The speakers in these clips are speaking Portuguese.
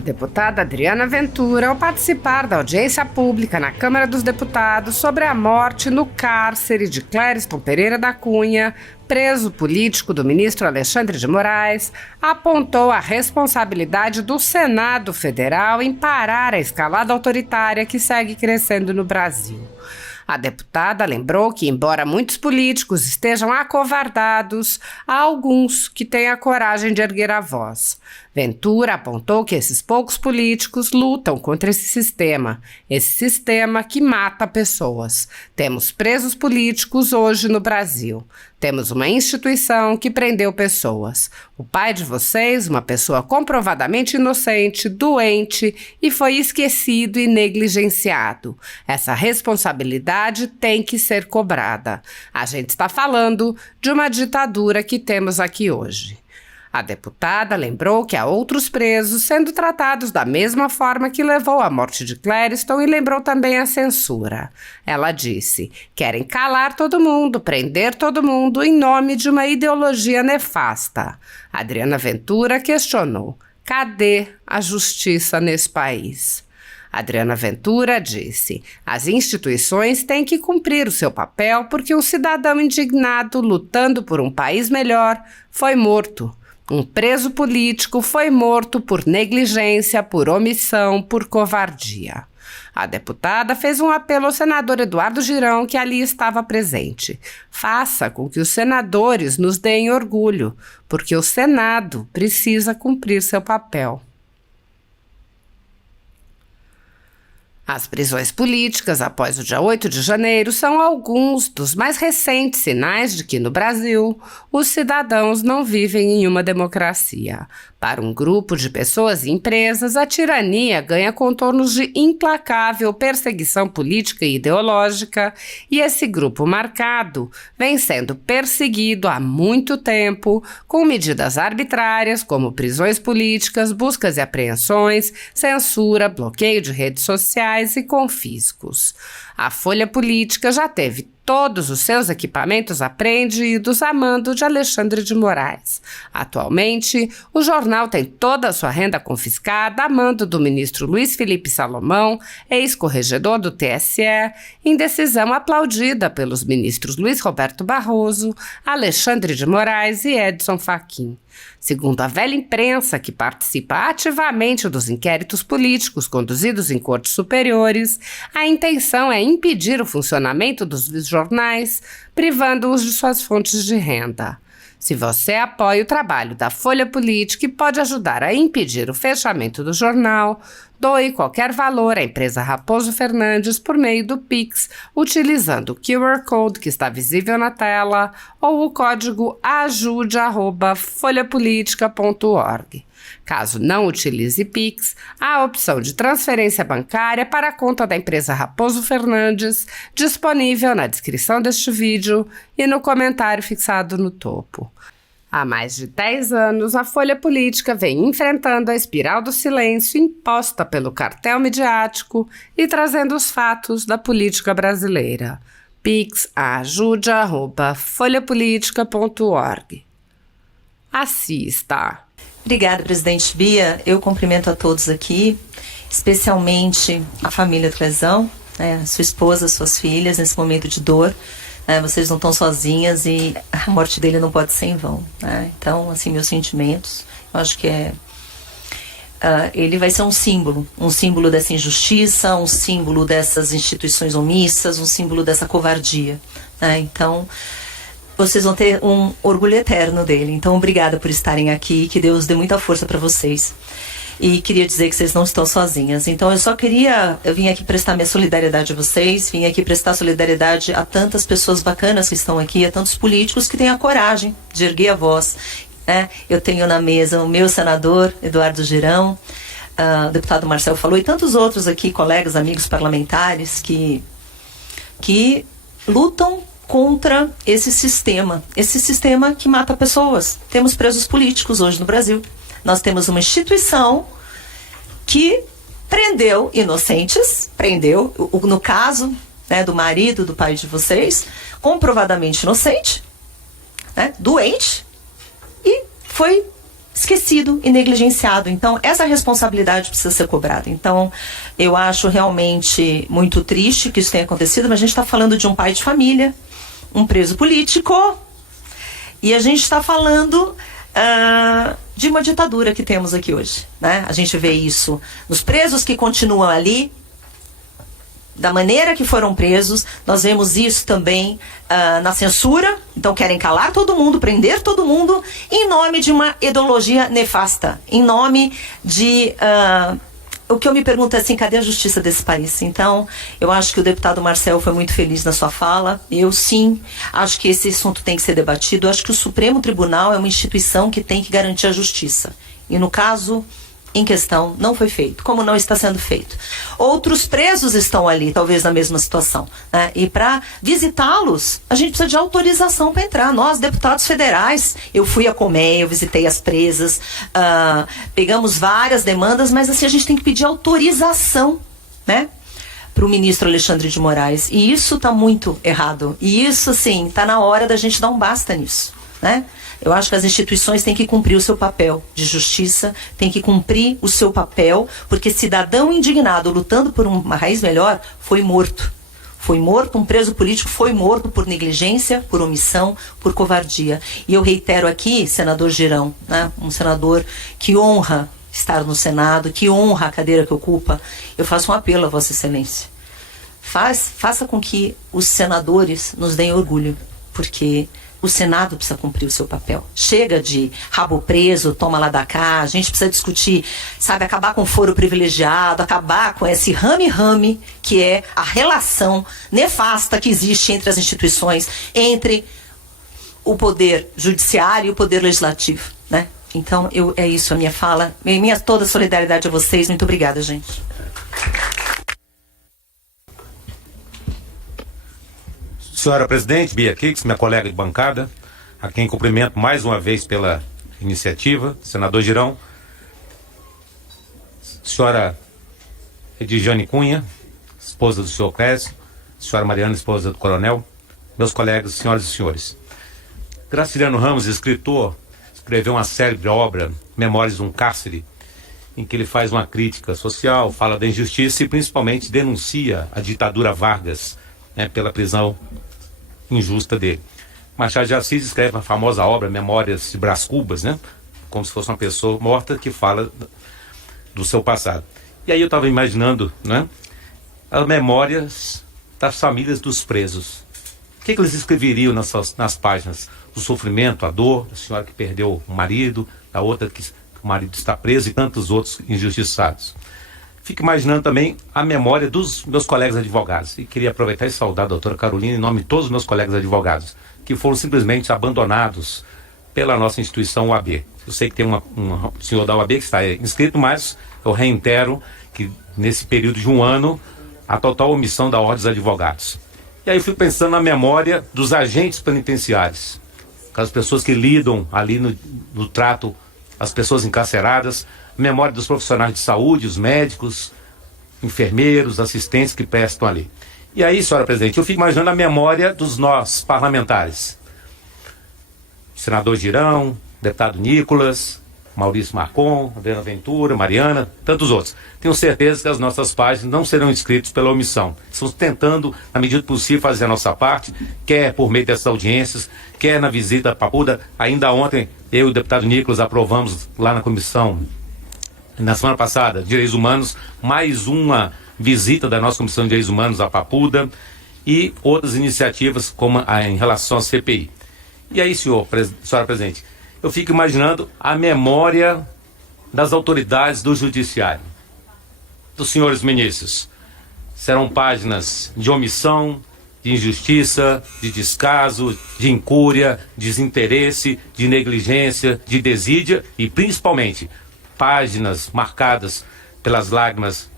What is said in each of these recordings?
deputada Adriana Ventura, ao participar da audiência pública na Câmara dos Deputados sobre a morte no cárcere de Clériston Pereira da Cunha, preso político do ministro Alexandre de Moraes, apontou a responsabilidade do Senado Federal em parar a escalada autoritária que segue crescendo no Brasil. A deputada lembrou que, embora muitos políticos estejam acovardados, há alguns que têm a coragem de erguer a voz. Ventura apontou que esses poucos políticos lutam contra esse sistema que mata pessoas. Temos presos políticos hoje no Brasil. Temos uma instituição que prendeu pessoas. O pai de vocês, uma pessoa comprovadamente inocente, doente e foi esquecido e negligenciado. Essa responsabilidade tem que ser cobrada. A gente está falando de uma ditadura que temos aqui hoje. A deputada lembrou que há outros presos sendo tratados da mesma forma que levou à morte de Clériston e lembrou também a censura. Ela disse: querem calar todo mundo, prender todo mundo em nome de uma ideologia nefasta. Adriana Ventura questionou: cadê a justiça nesse país? Adriana Ventura disse: as instituições têm que cumprir o seu papel porque um cidadão indignado lutando por um país melhor foi morto. Um preso político foi morto por negligência, por omissão, por covardia. A deputada fez um apelo ao senador Eduardo Girão, que ali estava presente. Faça com que os senadores nos deem orgulho, porque o Senado precisa cumprir seu papel. As prisões políticas após o dia 8 de janeiro são alguns dos mais recentes sinais de que, no Brasil, os cidadãos não vivem em uma democracia. Para um grupo de pessoas e empresas, a tirania ganha contornos de implacável perseguição política e ideológica, e esse grupo marcado vem sendo perseguido há muito tempo, com medidas arbitrárias como prisões políticas, buscas e apreensões, censura, bloqueio de redes sociais e confiscos. A Folha Política já teve todos os seus equipamentos apreendidos a mando de Alexandre de Moraes. Atualmente, o jornal tem toda a sua renda confiscada a mando do ministro Luiz Felipe Salomão, ex-corregedor do TSE, em decisão aplaudida pelos ministros Luiz Roberto Barroso, Alexandre de Moraes e Edson Fachin. Segundo a velha imprensa, que participa ativamente dos inquéritos políticos conduzidos em cortes superiores, a intenção é impedir o funcionamento dos jornais, privando-os de suas fontes de renda. Se você apoia o trabalho da Folha Política e pode ajudar a impedir o fechamento do jornal, doe qualquer valor à empresa Raposo Fernandes por meio do Pix, utilizando o QR Code que está visível na tela ou o código ajude@folhapolitica.org. Caso não utilize Pix, há a opção de transferência bancária para a conta da empresa Raposo Fernandes, disponível na descrição deste vídeo e no comentário fixado no topo. Há mais de 10 anos, a Folha Política vem enfrentando a espiral do silêncio imposta pelo cartel midiático e trazendo os fatos da política brasileira. Pix ajude@folhapolitica.org. Assista. Obrigada, presidente Bia. Eu cumprimento a todos aqui, especialmente a família Clesão, sua esposa, suas filhas, nesse momento de dor. Vocês não estão sozinhas e a morte dele não pode ser em vão. Então, assim, meus sentimentos, eu acho que ele vai ser um símbolo dessa injustiça, um símbolo dessas instituições omissas, um símbolo dessa covardia. Então, vocês vão ter um orgulho eterno dele. Então, obrigada por estarem aqui, que Deus dê muita força para vocês. E queria dizer que vocês não estão sozinhas. Então, eu vim aqui prestar minha solidariedade a vocês, vim aqui prestar solidariedade a tantas pessoas bacanas que estão aqui, a tantos políticos que têm a coragem de erguer a voz. Eu tenho na mesa o meu senador, Eduardo Girão, o deputado Marcel falou, e tantos outros aqui, colegas, amigos parlamentares, que lutam contra esse sistema que mata pessoas. Temos presos políticos hoje no Brasil. Nós temos uma instituição que prendeu inocentes, no caso do marido do pai de vocês, comprovadamente inocente, doente, e foi esquecido e negligenciado. Então, essa responsabilidade precisa ser cobrada. Então, eu acho realmente muito triste que isso tenha acontecido, mas a gente está falando de um pai de família, um preso político, e a gente está falando de uma ditadura que temos aqui hoje, né? A gente vê isso nos presos que continuam ali, da maneira que foram presos. Nós vemos isso também na censura. Então querem calar todo mundo, prender todo mundo, em nome de uma ideologia nefasta, em nome de... o que eu me pergunto é assim, cadê a justiça desse país? Então, eu acho que o deputado Marcel foi muito feliz na sua fala. Eu, sim, acho que esse assunto tem que ser debatido. Eu acho que o Supremo Tribunal é uma instituição que tem que garantir a justiça. E no caso em questão, não foi feito, como não está sendo feito. Outros presos estão ali, talvez na mesma situação, né? E para visitá-los, a gente precisa de autorização para entrar. Nós, deputados federais, eu fui a Colmeia, eu visitei as presas, pegamos várias demandas, mas assim, a gente tem que pedir autorização, né, para o ministro Alexandre de Moraes. E isso está muito errado. E isso, assim, está na hora da gente dar um basta nisso, né? Eu acho que as instituições têm que cumprir o seu papel de justiça, têm que cumprir o seu papel, porque cidadão indignado lutando por uma raiz melhor foi morto. Foi morto, um preso político foi morto por negligência, por omissão, por covardia. E eu reitero aqui, senador Girão, né, um senador que honra estar no Senado, que honra a cadeira que ocupa, eu faço um apelo a Vossa Excelência. Faça com que os senadores nos deem orgulho, porque o Senado precisa cumprir o seu papel. Chega de rabo preso, toma lá da cá. A gente precisa discutir, sabe, acabar com o foro privilegiado, acabar com esse rame-rame que é a relação nefasta que existe entre as instituições, entre o poder judiciário e o poder legislativo, né? Então, é isso a minha fala. Minha toda solidariedade a vocês. Muito obrigada, gente. Senhora Presidente, Bia Kix, minha colega de bancada, a quem cumprimento mais uma vez pela iniciativa, senador Girão, senhora Edjane Cunha, esposa do senhor Clésio, senhora Mariana, esposa do coronel, meus colegas, senhoras e senhores. Graciliano Ramos, escritor, escreveu uma célebre obra, Memórias de um Cárcere, em que ele faz uma crítica social, fala da injustiça e principalmente denuncia a ditadura Vargas, né, pela prisão injusta dele. Machado de Assis escreve a famosa obra Memórias de Brás Cubas, né, como se fosse uma pessoa morta que fala do seu passado. E aí eu estava imaginando, né, as memórias das famílias dos presos. O que eles escreveriam nas páginas? O sofrimento, a dor, a senhora que perdeu o marido, a outra que o marido está preso e tantos outros injustiçados. Fico imaginando também a memória dos meus colegas advogados. E queria aproveitar e saudar a doutora Carolina em nome de todos os meus colegas advogados, que foram simplesmente abandonados pela nossa instituição UAB. Eu sei que tem um senhor da UAB que está inscrito, mas eu reitero que nesse período de um ano, a total omissão da Ordem dos Advogados. E aí eu fico pensando na memória dos agentes penitenciários, aquelas pessoas que lidam ali no trato, as pessoas encarceradas, memória dos profissionais de saúde, os médicos, enfermeiros, assistentes que prestam ali. E aí, senhora presidente, eu fico imaginando a memória dos nós parlamentares. Senador Girão, deputado Nicolas, Maurício Marcon, Adriana Ventura, Mariana, tantos outros. Tenho certeza que as nossas páginas não serão inscritas pela omissão. Estamos tentando, na medida do possível, fazer a nossa parte, quer por meio dessas audiências, quer na visita a Papuda. Ainda ontem, eu e o deputado Nicolas aprovamos lá na comissão, na semana passada, Direitos Humanos, mais uma visita da nossa Comissão de Direitos Humanos à Papuda e outras iniciativas como em relação à CPI. E aí, senhora presidente, eu fico imaginando a memória das autoridades do judiciário, dos senhores ministros. Serão páginas de omissão, de injustiça, de descaso, de incúria, de desinteresse, de negligência, de desídia e, principalmente, páginas marcadas pelas lágrimas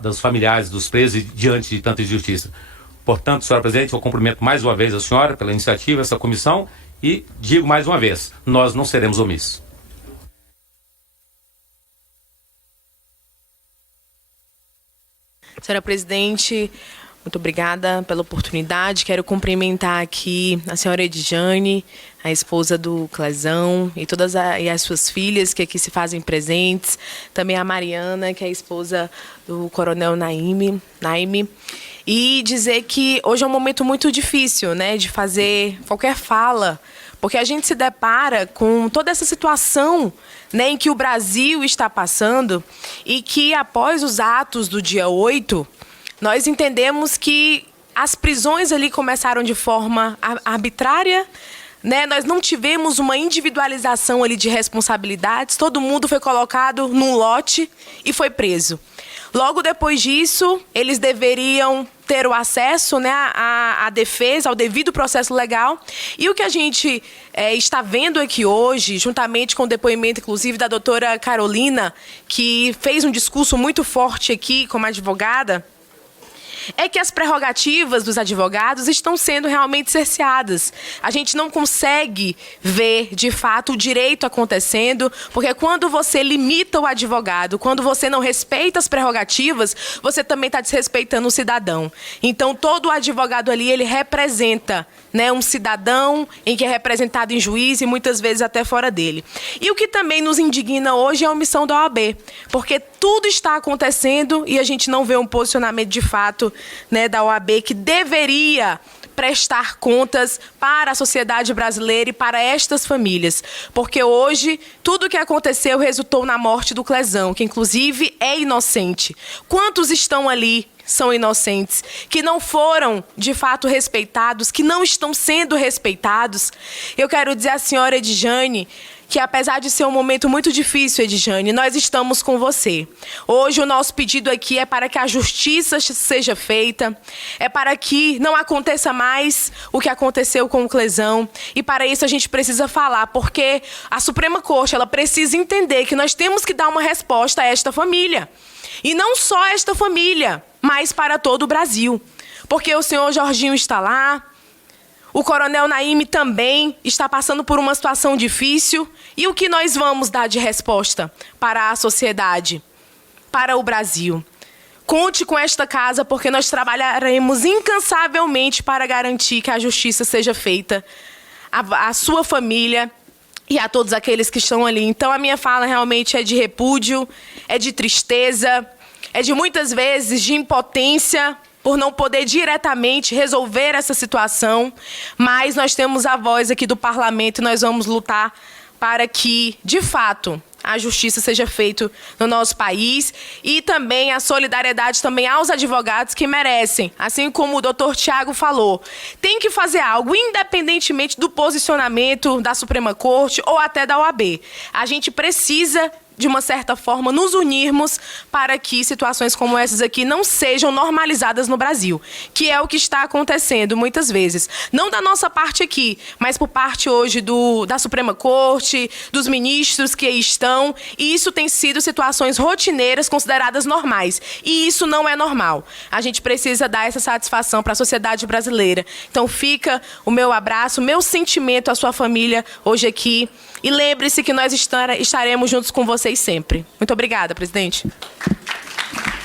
dos familiares dos presos diante de tanta injustiça. Portanto, senhora presidente, eu cumprimento mais uma vez a senhora pela iniciativa, essa comissão, e digo mais uma vez, nós não seremos omissos. Senhora presidente, Muito obrigada pela oportunidade. Quero cumprimentar aqui a senhora Edjane, a esposa do Clezão, e todas as suas filhas que aqui se fazem presentes. Também a Mariana, que é a esposa do Coronel Naime. E dizer que hoje é um momento muito difícil, né, de fazer qualquer fala, porque a gente se depara com toda essa situação, né, em que o Brasil está passando e que após os atos do dia 8, nós entendemos que as prisões ali começaram de forma arbitrária, né? Nós não tivemos uma individualização ali de responsabilidades, todo mundo foi colocado num lote e foi preso. Logo depois disso, eles deveriam ter o acesso, né, à defesa, ao devido processo legal. E o que a gente está vendo aqui hoje, juntamente com o depoimento, inclusive, da doutora Carolina, que fez um discurso muito forte aqui como advogada, é que as prerrogativas dos advogados estão sendo realmente cerceadas. A gente não consegue ver, de fato, o direito acontecendo, porque quando você limita o advogado, quando você não respeita as prerrogativas, você também está desrespeitando o cidadão. Então, todo advogado ali, ele representa, né, um cidadão em que é representado em juiz e muitas vezes até fora dele. E o que também nos indigna hoje é a omissão da OAB, porque tudo está acontecendo e a gente não vê um posicionamento de fato, né, da OAB, que deveria prestar contas para a sociedade brasileira e para estas famílias. Porque hoje, tudo o que aconteceu resultou na morte do Clezão, que inclusive é inocente. Quantos estão ali são inocentes, que não foram, de fato, respeitados, que não estão sendo respeitados? Eu quero dizer à senhora Edjane que, apesar de ser um momento muito difícil, Edjane, nós estamos com você. Hoje o nosso pedido aqui é para que a justiça seja feita, é para que não aconteça mais o que aconteceu com o Clezão, e para isso a gente precisa falar, porque a Suprema Corte, ela precisa entender que nós temos que dar uma resposta a esta família. E não só a esta família, mas para todo o Brasil. Porque o senhor Jorginho está lá, o Coronel Naime também está passando por uma situação difícil. E o que nós vamos dar de resposta para a sociedade, para o Brasil? Conte com esta casa, porque nós trabalharemos incansavelmente para garantir que a justiça seja feita à sua família e a todos aqueles que estão ali. Então, a minha fala realmente é de repúdio, é de tristeza, é de muitas vezes de impotência por não poder diretamente resolver essa situação, mas nós temos a voz aqui do parlamento e nós vamos lutar para que, de fato, a justiça seja feita no nosso país, e também a solidariedade também aos advogados que merecem, assim como o doutor Tiago falou, tem que fazer algo, independentemente do posicionamento da Suprema Corte ou até da OAB. A gente precisa, de uma certa forma, nos unirmos para que situações como essas aqui não sejam normalizadas no Brasil, que é o que está acontecendo muitas vezes. Não da nossa parte aqui, mas por parte hoje da Suprema Corte, dos ministros que aí estão, e isso tem sido situações rotineiras consideradas normais. E isso não é normal. A gente precisa dar essa satisfação para a sociedade brasileira. Então fica o meu abraço, o meu sentimento à sua família hoje aqui. E lembre-se que nós estaremos juntos com vocês sempre. Muito obrigada, presidente.